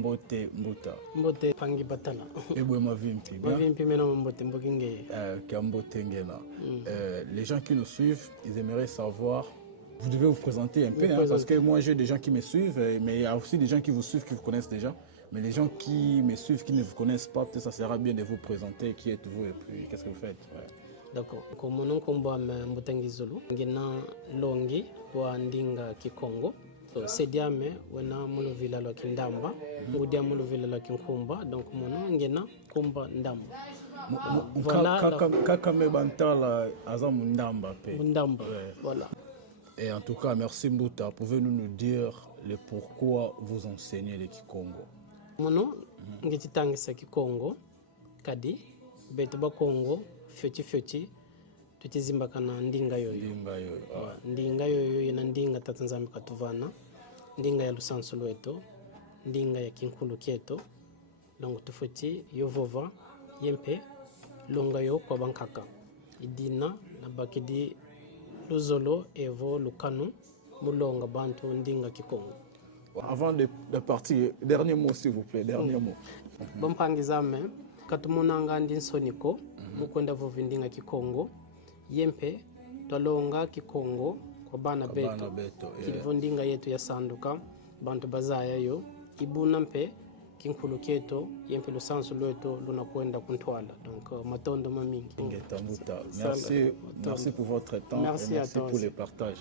Mbote Mbuta. Mbote Pangi Batala. Et Bouema Vimpi. Vimpi maintenant Mbote Mbokinge. Kambote Ngena. Les gens qui nous suivent, ils aimeraient savoir. Vous devez vous présenter un peu, hein, parce que moi j'ai des gens qui me suivent, mais il y a aussi des gens qui vous suivent, qui vous connaissent déjà. Mais les gens qui me suivent, qui ne vous connaissent pas, peut-être ça sera bien de vous présenter qui êtes-vous et puis qu'est-ce que vous faites. Ouais. D'accord. Comme mon nom combat Mbotangi Zulu, ngena longi wa ndinga Kikongo. So sediame wana mulu vila la kindamba, ngudia mulu vila la kinkumba, donc mon nom ngena kumba ndamba. Voilà. Kaka me bantala aza mundamba pe. Mundamba. Voilà. Et en tout cas, merci Mbuta. Pouvez-vous nous dire le pourquoi vous enseignez le Kikongo? Mono ngititangisa Kikongo kadi betu ba Kongo fyoti tutizimbakana ndinga yoyo. Ndinga yoyo ina ndinga tatanzami katuvana, ndinga ya lusanso lweto, ndinga ya kinkulu kieto, longo tufuti yovova yempe longa yo kwa bankaka. Idina na bakidi Luzolo, Evo, Lukanu, Moulonga, Bantu, Ndinga, Kikongo. Avant de partir, dernier mot s'il vous plaît, dernier mot. Bon pangizame, katumunanga ndin soniko, mukwenda vovindinga Kikongo, yempe, tolonga Kikongo, kwa bana beto, kilivondinga yetu ya sanduka, bantu bazaya yo, ibuna mpe, kinkulu keto, yempe lusansu lweto, luna kwenda kuntwala. Donc, matondo mamingi. Merci pour votre temps et merci pour le partage.